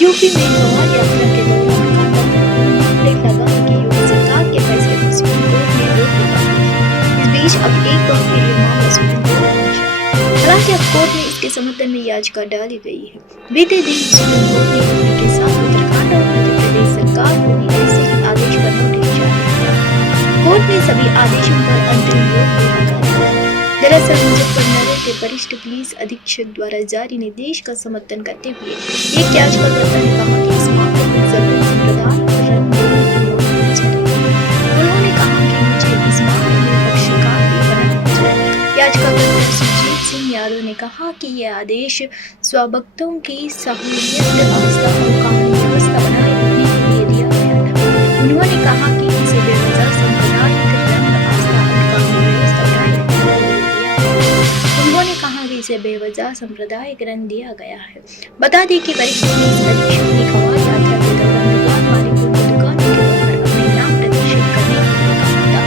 UP में गौर यात्रा के दौरान कांगड़ा में लगाने के योगी सरकार के फैसले पर सुप्रीम कोर्ट ने रोक लगा दी है। इस बीच अब एक बार फिर ये मामला सुप्रीम कोर्ट पहुंचा है। हालांकि अब कोर्ट में इसके समर्थन में याचिका डाली गई है। बीते दिन सुप्रीम कोर्ट ने यूपी के साथ उत्तराखंड और मध्य प्रदेश सरकार को भी ऐसे ही आदेश पर नोटिस जारी किया। कोर्ट ने सभी आदेशों पर अंतरिम रोक भी लगा दिया है। दरअसल मुजफ्फरनगर के वरिष्ठ पुलिस अधीक्षक द्वारा जारी निर्देश का समर्थन करते हुए एक याचिकाकर्ता ने कहा कि इस मामले को जबरन संप्रदाय और रंग देने की मांग की जा रही है। उन्होंने कहा कि मुझे इस मामले में पक्षकार भी बनाया जाए। याचिकाकर्ता सुरजीत सिंह यादव ने कहा कि यह आदेश स्वभक्तों की सहूलियत, आस्था और कानून व्यवस्था बनाए रखने के लिए दिया गया था। उन्होंने कहा कि इसे बेवजह सांप्रदायिक रंग, आस्था और कानून व्यवस्था बनाए रखने के लिए उन्होंने कहा कि इसे बेवजह सांप्रदायिक रंग दिया गया है। बता दें कि वरिष्ठ पुलिस अधीक्षक ने गौर यात्रा के दौरान दुकान मालिकों को दुकानों के बाहर अपने नाम प्रदर्शित करने के लिए कहा था।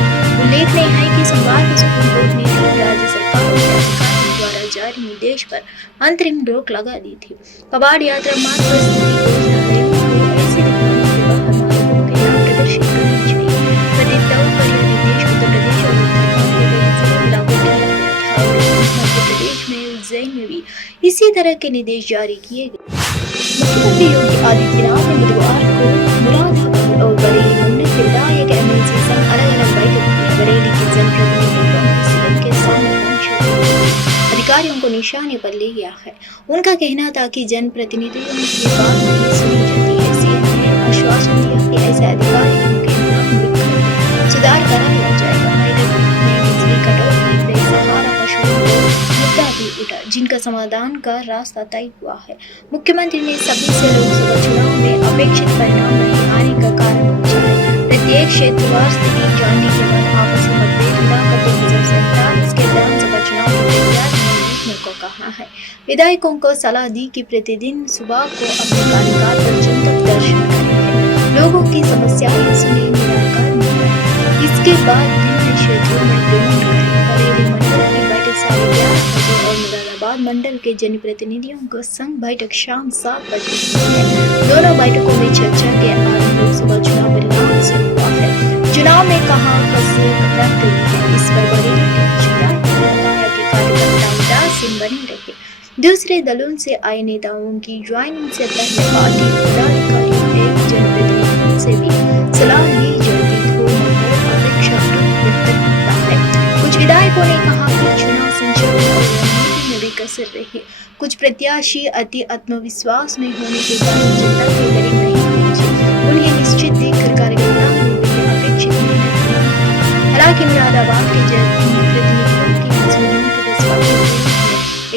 उल्लेखनीय है कि सोमवार को सुप्रीम कोर्ट ने 3 राज्य सरकारों के अधिकारियों द्वारा जारी निर्देश पर अंतरिम रोक लगा दी थी। कबाड़ यात्रा मार्ग पर स्थित भोजनालयों को ऐसे दुकानों के बाहर मालिकों के नाम प्रदर्शित करने चाहिए। कथित तौर पर यह निर्देश उत्तर प्रदेश और उत्तराखंड के कई जिलों में लागू किया गया था और मध्य प्रदेश में उज्जैन में भी इसी तरह के निर्देश जारी किए गए। मुख्यमंत्री योगी आदित्यनाथ ने बुधवार को मुरादाबाद और बरेली मंडल के विधायक एमएलसी संग अलग-अलग बैठक की है। बरेली के जनप्रतिनिधि कांग्रेस सीएम के सामने पहुंचे अधिकारियों को निशाने पर ले गया है। उनका कहना था कि जनप्रतिनिधियों की बात नहीं सुनी जाती है। सीएम ने आश्वासन दिया कि ऐसे अधिकारियों के नाम लिखकर सुधार कराया जाएगा। बैठक में बिजली कटौती, बेसहारा पशुओं को मुद्दा भी उठा, जिनका समाधान का रास्ता तय हुआ है। मुख्यमंत्री ने सभी से लोकसभा चुनाव में अपेक्षित परिणाम नहीं आने का कारण पूछा है। प्रत्येक क्षेत्रवार स्थिति जानने के बाद आपसी मतभेद मिलाकर 2047 के विधानसभा चुनाव की तैयारी में जुटने को कहा है। विधायकों को सलाह दी कि प्रतिदिन सुबह को अपने कार्यकाल पर जनतक दर्शन करें, लोगों की समस्याएं सुने, निराकरण करें। इसके बाद विभिन्न क्षेत्रों में भ्रमण करें। बरेली मंडल की बैठक 11:30 बजे और मुरादाबाद मंडल के जनप्रतिनिधियों को संग बैठक शाम 7 बजे हुई है। दोनों बैठकों में चर्चा के आरंभ लोकसभा चुनाव परिणाम से हुआ है। चुनाव में कहां कसरत रख गई है, इस पर बरेली के विधायक ने बताया कि कार्यकर्ता उदासीन बने रहे। दूसरे दलों से आए नेताओं की ज्वाइनिंग से पहले पार्टी पदाधिकारियों एवं जनप्रतिनिधियों से भी सलाह ली जाती तो माहौल अपेक्षाकृत बेहतर होता है। कुछ विधायकों ने कहा कि चुनाव संचालन और रणनीति में भी कसर रही। कुछ प्रत्याशी अति आत्मविश्वास में होने के कारण जनता के करीब नहीं पहुंचे। उन्हें निश्चित देखकर कार्यकर्ताओं को भी अपेक्षित मेहनत नहीं की। हालांकि मुरादाबाद के जनप्रतिनिधियों की मजबूरी के बसपा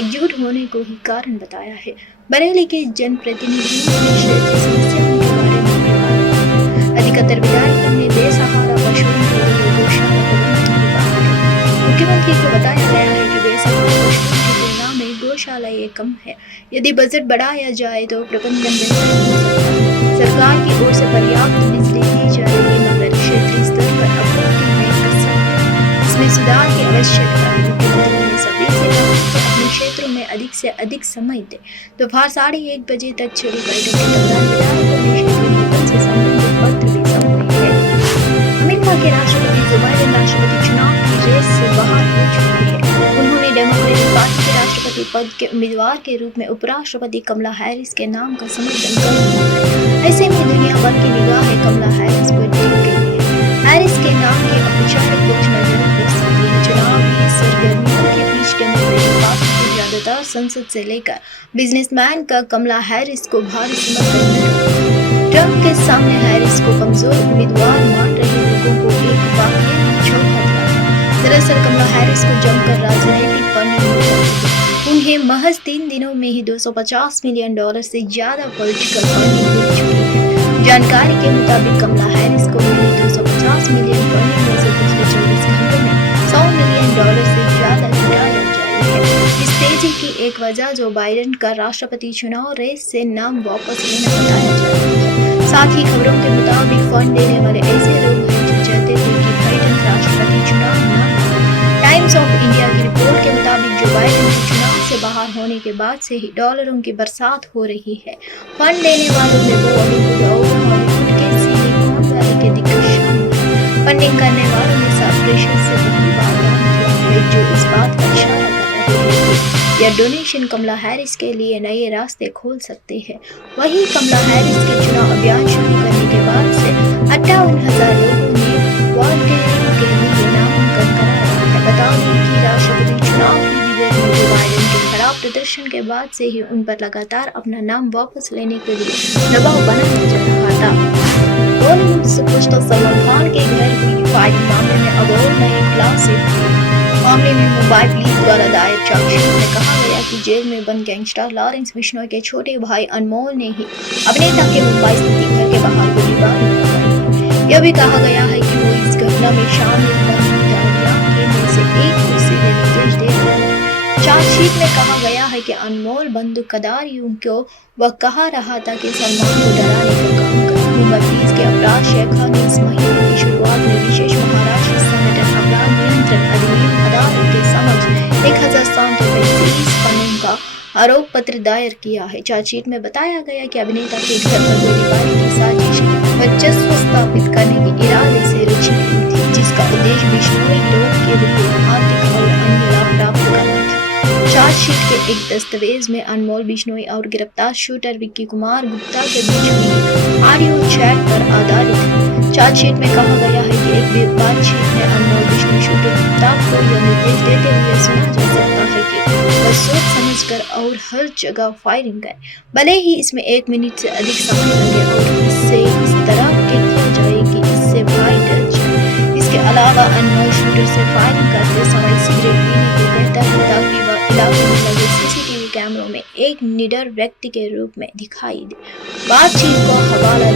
एकजुट होने को ही कारण बताया है। बरेली के जनप्रतिनिधियों ने क्षेत्रीय समस्याओं के बारे में भी बात की। अधिकतर विधायकों ने बेसहारा पशुओं के लिए गौशाला प्रबंधन की बात की। मुख्यमंत्री को बताया गया है कि बेसहारा पशुओं की तुलना में गौशालाएं कम है। यदि बजट बढ़ाया जाए तो प्रबंधन बेहतर हो सकता है। सरकार की ओर से पर्याप्त बिजली दी जा रही मगर क्षेत्रीय स्तर पर आपूर्ति में कसर है। इसमें सुधार की आवश्यकता है। मुख्यमंत्री ने सभी से कहा कि अपने क्षेत्रों में अधिक से अधिक समय दे। दोपहर 1:30 बजे तक चली बैठक के दौरान विधायकों ने क्षेत्रीय निगम से संबंधित पत्र भी सौंपे हैं। अमेरिका के राष्ट्रपति जो बाइडेन राष्ट्रपति चुनाव की रेस से बाहर हो चुके हैं। उन्होंने डेमोक्रेटिक पार्टी के राष्ट्रपति पद के उम्मीदवार के रूप में उपराष्ट्रपति कमला हैरिस के नाम का समर्थन कर दिया है। ऐसे में दुनिया भर की निगाह है कमला हैरिस पर टिकी गई है। हैरिस के नाम की औपचारिक घोषणा जल्द हो सकती है। चुनावी सरगर्मियों के बीच डेमोक्रेटिक पार्टी के ज्यादातर संसद से लेकर बिजनेसमैन का कमला हैरिस को भारी समर्थन मिल रहा है। ट्रंप के सामने हैरिस को कमजोर उम्मीदवार मान रहे लोगों को एक वाकये ने चौंका दिया है। दरअसल कमला हैरिस को जमकर राजनीतिक फंडिंग मिल रही है। उन्हें महज 3 दिनों में ही $250 मिलियन से ज्यादा पॉलिटिकल फंडिंग मिल चुकी है। जानकारी के मुताबिक कमला हैरिस को मिली 250 मिलियन फंडिंग में से पिछले 24 घंटों में $100 मिलियन से ज्यादा जुटाया जारी है। इस तेजी की एक वजह जो बाइडेन का राष्ट्रपति चुनाव रेस से नाम वापस लेना बताया जा रहा है। साथ ही खबरों के मुताबिक फंड देने वाले ऐसे लोग हैं जो चाहते थे कि बाइडेन राष्ट्रपति चुनाव न लड़े। टाइम्स ऑफ इंडिया की रिपोर्ट के मुताबिक जो बाइडेन के चुनाव से बाहर होने के बाद से ही डॉलरों की बरसात हो रही है। फंड देने वालों में बॉलीवुड और हॉलीवुड के सिलिकॉन वैली के दिग्गज शामिल हैं। फंडिंग करने वालों ने सेपरेशन से पहली बार दान किया है, जो इस बात का इशारा कर रहे हैं कि यह डोनेशन कमला हैरिस के लिए नए रास्ते खोल सकते हैं। वहीं कमला हैरिस के चुनाव अभियान शुरू करने के बाद से 58,000 लोगों ने वोटिंग के लिए नामांकन कराया है। बता दें कि राष्ट्रपति चुनाव की डिबेट में जो बाइडेन के खराब प्रदर्शन के बाद से ही उन पर लगातार अपना नाम वापस लेने के लिए दबाव बना नजर रहा था। बॉलीवुड सुपरस्टार सलमान खान के घर हुई फायरिंग मामले में अब और नए खुलासे हुए। मामले में मुंबई पुलिस द्वारा दायर चार्जशीट में कहा गया कि जेल में बंद गैंगस्टर लॉरेंस बिश्नोई के छोटे भाई अनमोल ने ही अभिनेता के मुंबई स्थित घर के बाहर गोलीबारी करवाई है। यह भी कहा गया है कि वो इस घटना में शामिल बंदूकधारियों में से एक को सीधे निर्देश दे रहा है। चार्जशीट में कहा गया है कि अनमोल बंदूकधारियों को वह कहा रहा था कि सलमान को डराने का काम करें। मुंबई पुलिस के अपराध शाखा ने इस महीने की शुरुआत में विशेष महाराष्ट्र संगठन अपराध नियंत्रण अधिनियम अदालत के समक्ष 1,735 पन्नों का आरोप पत्र दायर किया है। चार्जशीट में बताया गया कि अभिनेता के घर पर गोलीबारी की साजिश वर्चस्व स्थापित करने के इरादे से रची गई थी, जिसका उद्देश्य बिश्नोई लोग के लिए आर्थिक और अन्य लाभ प्राप्त करना था। चार्जशीट के एक दस्तावेज में अनमोल बिश्नोई और गिरफ्तार शूटर विक्की कुमार गुप्ता के बीच हुई ऑडियो चैट पर आधारित है। चार्जशीट में कहा गया है कि एक बातचीत में अनमोल बिश्नोई शूटर गुप्ता को यह निर्देश देते हुए सुना जा सकता है कि वह सोच समझकर और हर जगह फायरिंग करे, भले ही इसमें 1 मिनट से अधिक समय लगे और इससे इस तरह के किया जाए कि इससे भाई डर जाए। इसके अलावा अनमोल शूटर से फायरिंग करते समय सिगरेट पीने को कहता है ताकि वह इलाके में लगे सीसीटीवी कैमरों में एक निडर व्यक्ति के रूप में दिखाई दे। बातचीत को हवाला